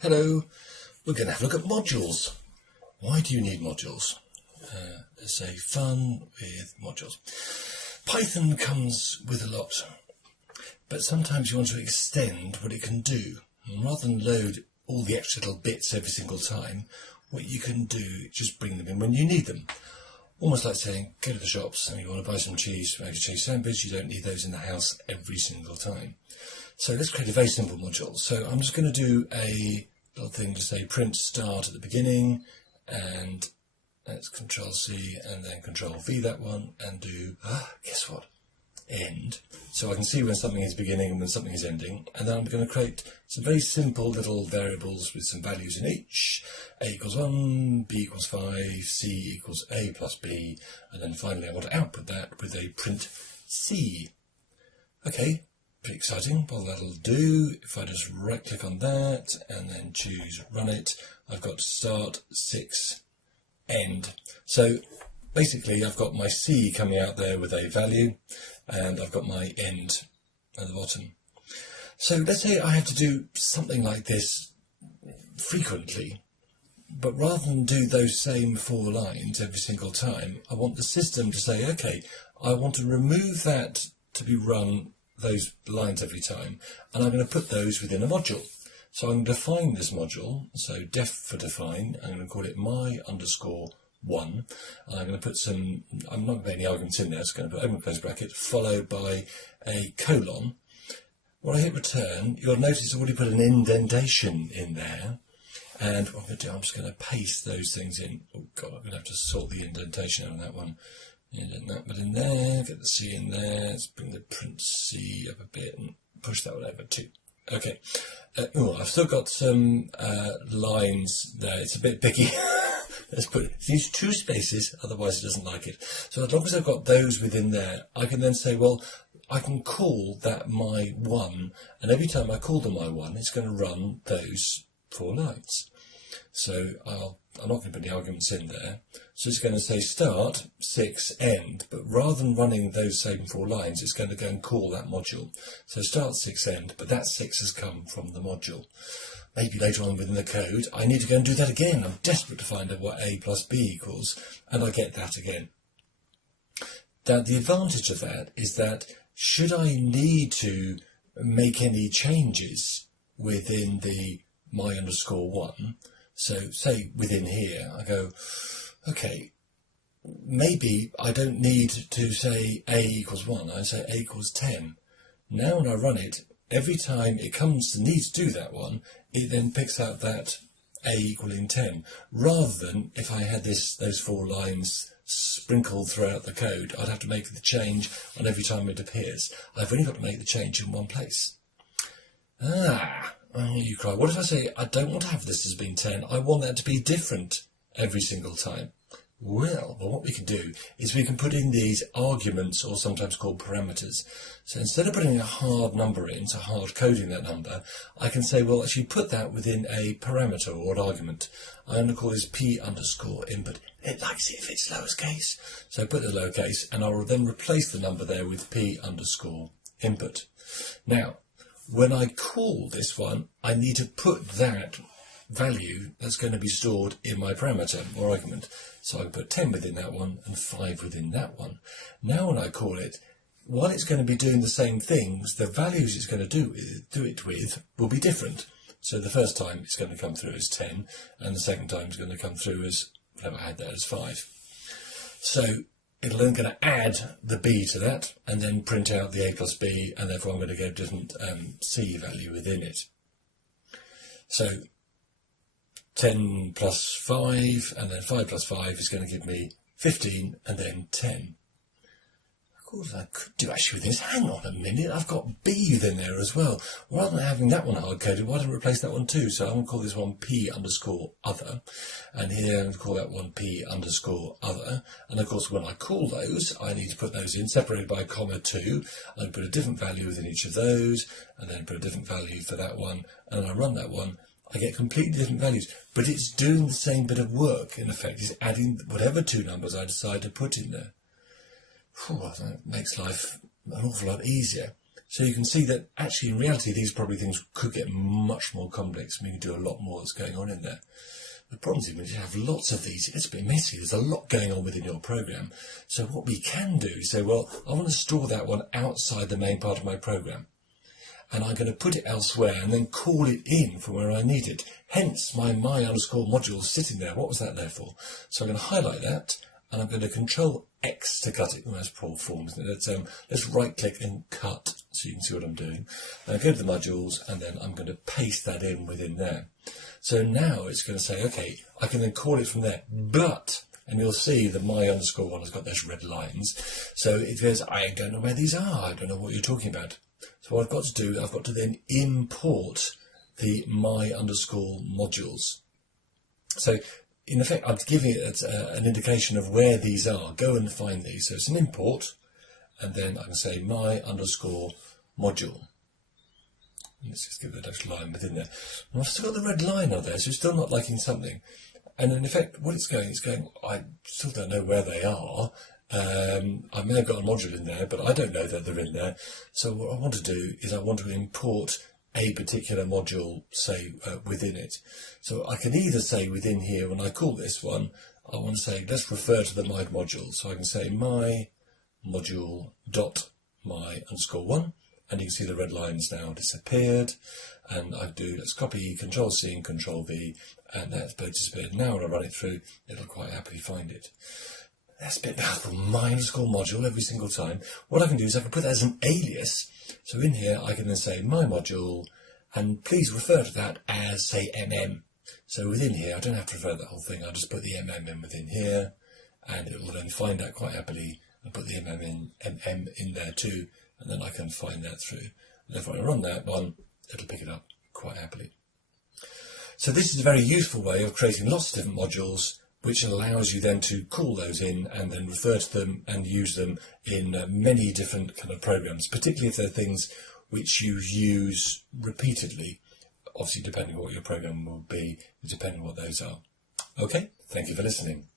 Hello, we're going to have a look at modules. Why do you need modules? Let's say fun with modules. Python comes with a lot, but sometimes you want to extend what it can do. And rather than load all the extra little bits every single time, what you can do is just bring them in when you need them. Almost like saying, go to the shops and you want to buy some cheese, make a cheese sandwich, you don't need those in the house every single time. So let's create a very simple module. So I'm just going to do a little thing to say print start at the beginning, and let's Control C and then Control V that one and do, guess what? End. So I can see when something is beginning and when something is ending. And then I'm going to create some very simple little variables with some values in each. A equals 1, B equals 5, C equals A plus B. And then finally I want to output that with a print C. Okay, pretty exciting. Well, that'll do. If I just right click on that and then choose run it, I've got start 6 end. So basically I've got my C coming out there with a value, and I've got my end at the bottom. So let's say I have to do something like this frequently, but rather than do those same 4 lines every single time, I want the system to say, okay, I want to remove that to be run those lines every time, and I'm going to put those within a module. So I'm going to define this module, so def for define, I'm going to call it my_1, and I'm going to put some, I'm not going to put any arguments in there, so I'm going to put open close bracket, followed by a colon. When I hit return, you'll notice I've already put an indentation in there, and what I'm going to do, I'm just going to paste those things in. Oh god, I'm going to have to sort the indentation out on that one. Indent that bit in there, get the C in there, let's bring the print C up a bit and push that one over too. Okay, I've still got some lines there, it's a bit picky. Let's put these 2 spaces, otherwise it doesn't like it. So as long as I've got those within there, I can then say, well, I can call that my 1, and every time I call the my 1, it's going to run those 4 lines. So I'm not going to put any arguments in there. So it's going to say start 6 end, but rather than running those same 4 lines, it's going to go and call that module. So start 6 end, but that 6 has come from the module. Maybe later on within the code, I need to go and do that again. I'm desperate to find out what A plus B equals, and I get that again. Now, the advantage of that is that should I need to make any changes within the my_1, so say within here, I go, okay, maybe I don't need to say A equals 1, I say A equals 10. Now when I run it, every time it comes to need to do that one, it then picks out that A equaling 10, rather than if I had those 4 lines sprinkled throughout the code, I'd have to make the change on every time it appears. I've only got to make the change in one place. Oh, you cry. What if I say, I don't want to have this as being 10, I want that to be different every single time? Well, what we can do is we can put in these arguments, or sometimes called parameters. So instead of putting a hard number in, so hard coding that number, I can say, well, actually put that within a parameter or an argument. I'm going to call this p_input. It likes it if it's lowercase. So put the lowercase, and I will then replace the number there with p_input. Now, when I call this one, I need to put that value that's going to be stored in my parameter or argument. So I can put 10 within that one and 5 within that one. Now when I call it, while it's going to be doing the same things, the values it's going to do it with will be different. So the first time it's going to come through as 10, and the second time it's going to come through as, whatever I had there, as 5. So it'll then going to add the B to that, and then print out the A plus B, and therefore I'm going to get a different C value within it. So 10 plus 5, and then 5 plus 5 is going to give me 15, and then 10. Of course, I could do actually with this. Hang on a minute, I've got B within there as well. Rather than having that one hard-coded, why don't I replace that one too? So I'm going to call this one p_other, and here I'm going to call that one p_other. And of course, when I call those, I need to put those in, separated by a comma 2. I put a different value within each of those, and then put a different value for that one, and I run that one. I get completely different values, but it's doing the same bit of work, in effect. It's adding whatever 2 numbers I decide to put in there. That makes life an awful lot easier. So you can see that actually in reality these probably things could get much more complex. I mean, you can do a lot more that's going on in there. The problem is when you have lots of these, it's a bit messy. There's a lot going on within your program. So what we can do is say, well, I want to store that one outside the main part of my program. And I'm going to put it elsewhere and then call it in from where I need it. Hence my my_module sitting there. What was that there for? So I'm going to highlight that and I'm going to Control X to cut it. Oh, that's poor form, isn't it? Let's right click and cut so you can see what I'm doing. And I go to the modules and then I'm going to paste that in within there. So now it's going to say, okay, I can then call it from there, but, and you'll see that my_one has got those red lines. So it goes, I don't know where these are. I don't know what you're talking about. So what I've got to do, I've got to then import the my_modules. So in effect, I'm giving it an indication of where these are. Go and find these. So it's an import, and then I can say my_module. Let's just give it a dash line within there. And I've still got the red line on there, so it's still not liking something. And in effect, what it's going, I still don't know where they are. I may have got a module in there, but I don't know that they're in there. So what I want to do is I want to import a particular module, say, within it. So I can either say within here, when I call this one, I want to say, let's refer to the my module. So I can say my module dot my_one, and you can see the red lines now disappeared. And I do, let's copy Control C and Control V, and that's both disappeared. Now when I run it through, it'll quite happily find it. That's a bit powerful, my_module every single time. What I can do is I can put that as an alias. So in here, I can then say my module, and please refer to that as, say, MM. So within here, I don't have to refer to that whole thing. I'll just put the MM in within here, and it will then find that quite happily, and put the MM in there too, and then I can find that through. And if I run that one, it'll pick it up quite happily. So this is a very useful way of creating lots of different modules, which allows you then to call those in and then refer to them and use them in many different kind of programs, particularly if they're things which you use repeatedly, obviously depending on what your program will be, depending on what those are. Okay, thank you for listening.